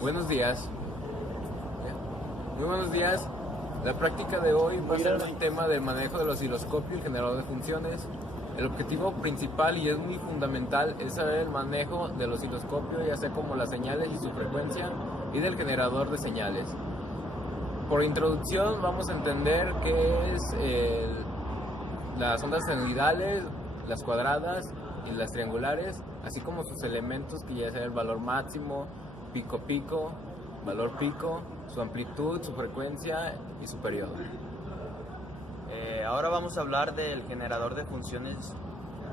Buenos días. Muy buenos días. La práctica de hoy va a ser el tema del manejo del osciloscopio y el generador de funciones. El objetivo principal y es muy fundamental es saber el manejo del osciloscopio, ya sea como las señales y su frecuencia, y del generador de señales. Por introducción vamos a entender qué es las ondas senoidales, las cuadradas y las triangulares, así como sus elementos, que ya sea el valor máximo, pico, valor pico, su amplitud, su frecuencia y su periodo. Ahora vamos a hablar del generador de funciones.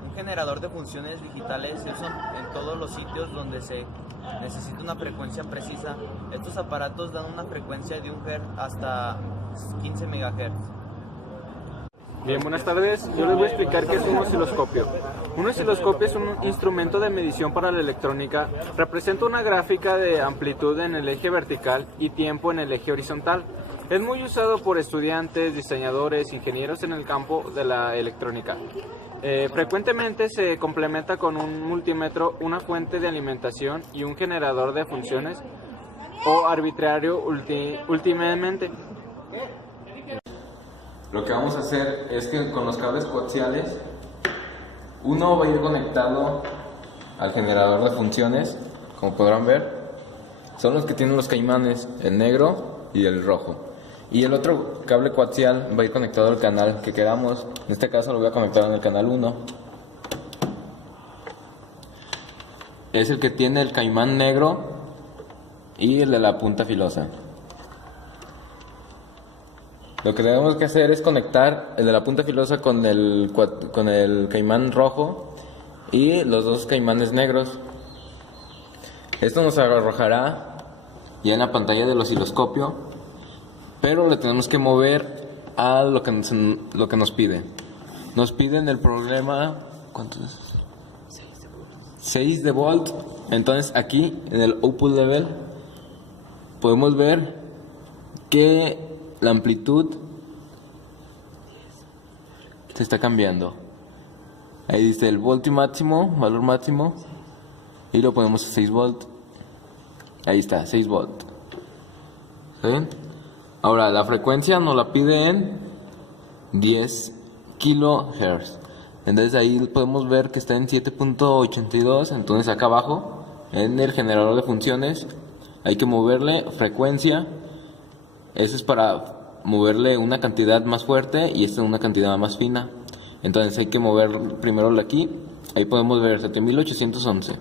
Un generador de funciones digitales se usa en todos los sitios donde se necesita una frecuencia precisa. Estos aparatos dan una frecuencia de 1 Hz hasta 15 MHz. Bien, buenas tardes. Yo les voy a explicar qué es un osciloscopio. Un osciloscopio es un instrumento de medición para la electrónica. Representa una gráfica de amplitud en el eje vertical y tiempo en el eje horizontal. Es muy usado por estudiantes, diseñadores, ingenieros en el campo de la electrónica. Frecuentemente se complementa con un multímetro, una fuente de alimentación y un generador de funciones o arbitrario últimamente. Lo que vamos a hacer es que con los cables coaxiales, uno va a ir conectado al generador de funciones, como podrán ver, son los que tienen los caimanes, el negro y el rojo. Y el otro cable coaxial va a ir conectado al canal que queramos. En este caso lo voy a conectar en el canal 1. Es el que tiene el caimán negro y el de la punta filosa. Lo que tenemos que hacer es conectar el de la punta filosa con el caimán rojo y los dos caimanes negros. Esto nos arrojará ya en la pantalla del osciloscopio, pero le tenemos que mover a lo que nos pide. Nos piden el problema, ¿cuánto es? 6 de volt. Entonces aquí en el output level podemos ver que la amplitud se está cambiando. Ahí dice el voltio máximo, valor máximo, y lo ponemos a 6 volt. Ahí está, 6 volt. ¿Ven? Ahora la frecuencia nos la pide en 10 kHz. Entonces ahí podemos ver que está en 7.82. Entonces acá abajo, en el generador de funciones, hay que moverle frecuencia. Eso es para moverle una cantidad más fuerte y esta una cantidad más fina. Entonces hay que mover primero aquí. Ahí podemos ver 7811.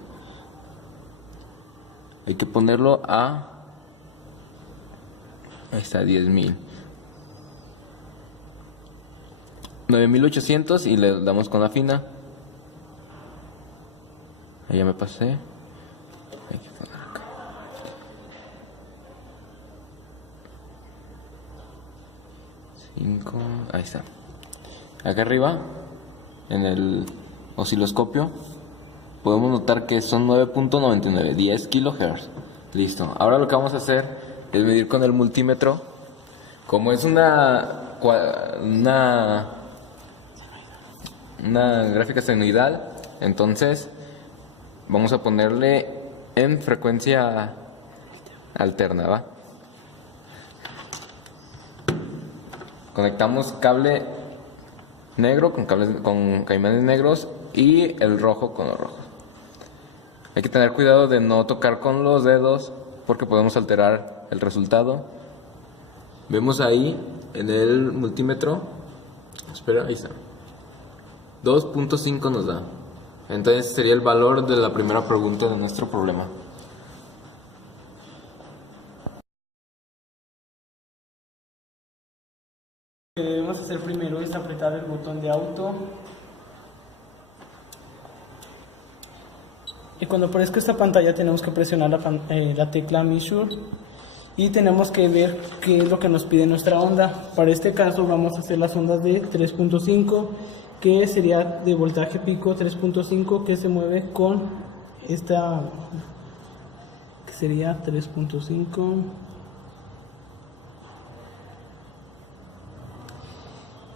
Hay que ponerlo a... Ahí está, 10.000. 9.800 y le damos con la fina. Ahí ya me pasé. Hay que poner acá. Ahí está. Acá arriba, en el osciloscopio, podemos notar que son 9.99, 10 kHz. Listo. Ahora lo que vamos a hacer es medir con el multímetro. Como es una gráfica senoidal, entonces vamos a ponerle en frecuencia alterna, ¿va? Conectamos cable negro con caimanes negros y el rojo con los rojos. Hay que tener cuidado de no tocar con los dedos porque podemos alterar el resultado. Vemos ahí en el multímetro, espera, ahí está, 2.5 nos da. Entonces sería el valor de la primera pregunta de nuestro problema. Lo que debemos hacer primero es apretar el botón de auto, y cuando aparezca esta pantalla tenemos que presionar la tecla Measure y tenemos que ver qué es lo que nos pide nuestra onda. Para este caso vamos a hacer las ondas de 3.5, que sería de voltaje pico 3.5, que se mueve con esta, que sería 3.5.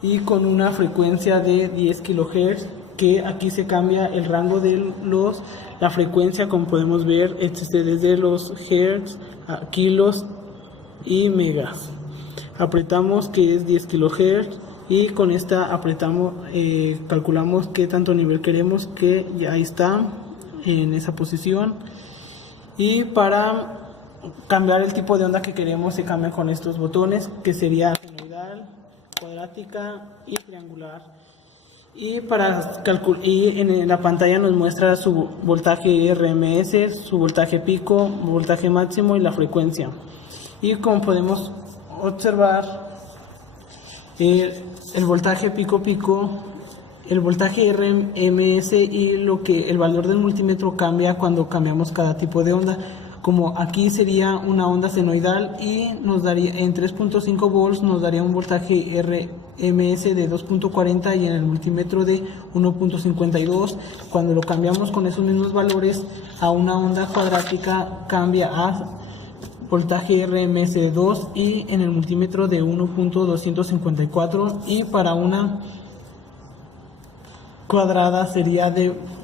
Y con una frecuencia de 10 kHz que aquí se cambia el rango de la frecuencia, como podemos ver, desde los hertz a kilos y megas. Apretamos que es 10 kilohertz y con esta apretamos, calculamos qué tanto nivel queremos, que ya está en esa posición. Y para cambiar el tipo de onda que queremos se cambia con estos botones, que sería senoidal, cuadrática y triangular. Y en la pantalla nos muestra su voltaje RMS, su voltaje pico, voltaje máximo y la frecuencia. Y como podemos observar, el voltaje pico, el voltaje RMS y el valor del multímetro cambia cuando cambiamos cada tipo de onda. Como aquí sería una onda senoidal y nos daría en 3.5 volts, nos daría un voltaje RMS de 2.40 y en el multímetro de 1.52. Cuando lo cambiamos con esos mismos valores a una onda cuadrática, cambia a voltaje RMS de 2 y en el multímetro de 1.254, y para una cuadrada sería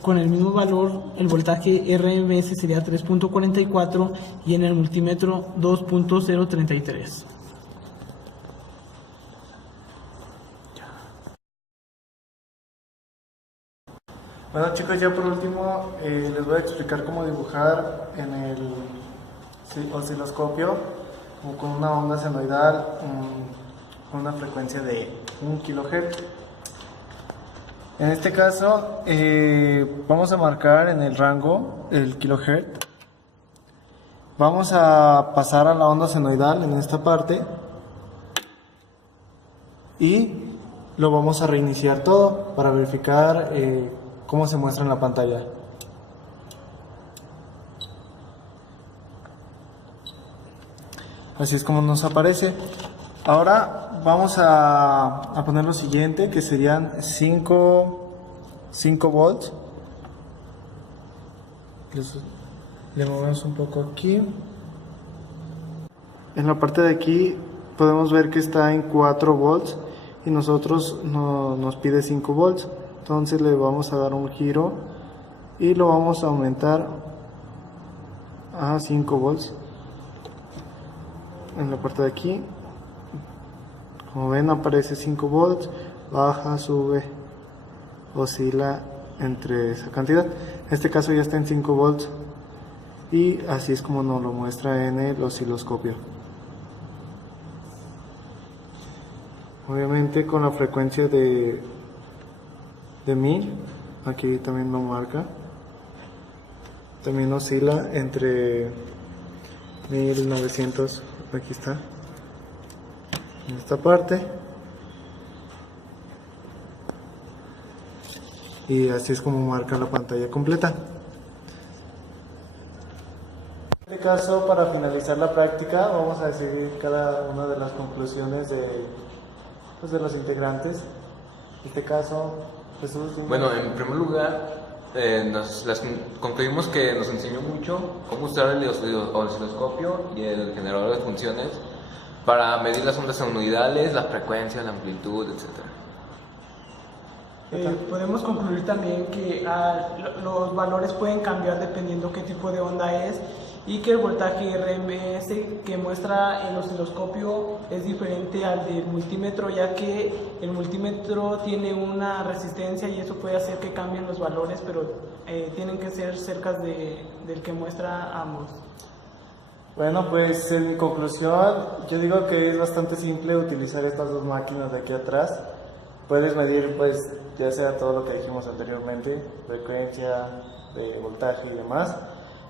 con el mismo valor, el voltaje RMS sería 3.44 y en el multímetro 2.033. Bueno chicos, ya por último les voy a explicar cómo dibujar en el osciloscopio con una onda senoidal con una frecuencia de 1 kHz. En este caso vamos a marcar en el rango el kilohertz. Vamos a pasar a la onda senoidal en esta parte y lo vamos a reiniciar todo para verificar cómo se muestra en la pantalla. Así es como nos aparece. Ahora vamos a poner lo siguiente, que serían 5 volts. Le movemos un poco aquí. En la parte de aquí podemos ver que está en 4 volts y nosotros nos pide 5 volts. Entonces le vamos a dar un giro y lo vamos a aumentar a 5 volts. En la parte de aquí, como ven, aparece 5 volts, baja, sube, oscila entre esa cantidad. En este caso ya está en 5 volts y así es como nos lo muestra en el osciloscopio. Obviamente con la frecuencia de 1000, aquí también lo marca. También oscila entre 1900, aquí está, en esta parte, y así es como marca la pantalla completa. En este caso, para finalizar la práctica, vamos a decir cada una de las conclusiones de los integrantes. En este caso, Jesús. Bueno, en primer lugar, concluimos que nos enseñó mucho cómo usar el osciloscopio y el generador de funciones para medir las ondas senoidales, la frecuencia, la amplitud, etc. Podemos concluir también que los valores pueden cambiar dependiendo qué tipo de onda es, y que el voltaje RMS que muestra el osciloscopio es diferente al del multímetro, ya que el multímetro tiene una resistencia y eso puede hacer que cambien los valores, pero tienen que ser cerca del que muestra ambos. Bueno, pues en conclusión, yo digo que es bastante simple utilizar estas dos máquinas de aquí atrás. Puedes medir, pues, ya sea todo lo que dijimos anteriormente, frecuencia, de voltaje y demás,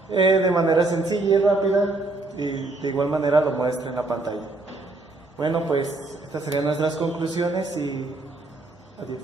de manera sencilla y rápida, y de igual manera lo muestra en la pantalla. Bueno, pues estas serían nuestras conclusiones y adiós.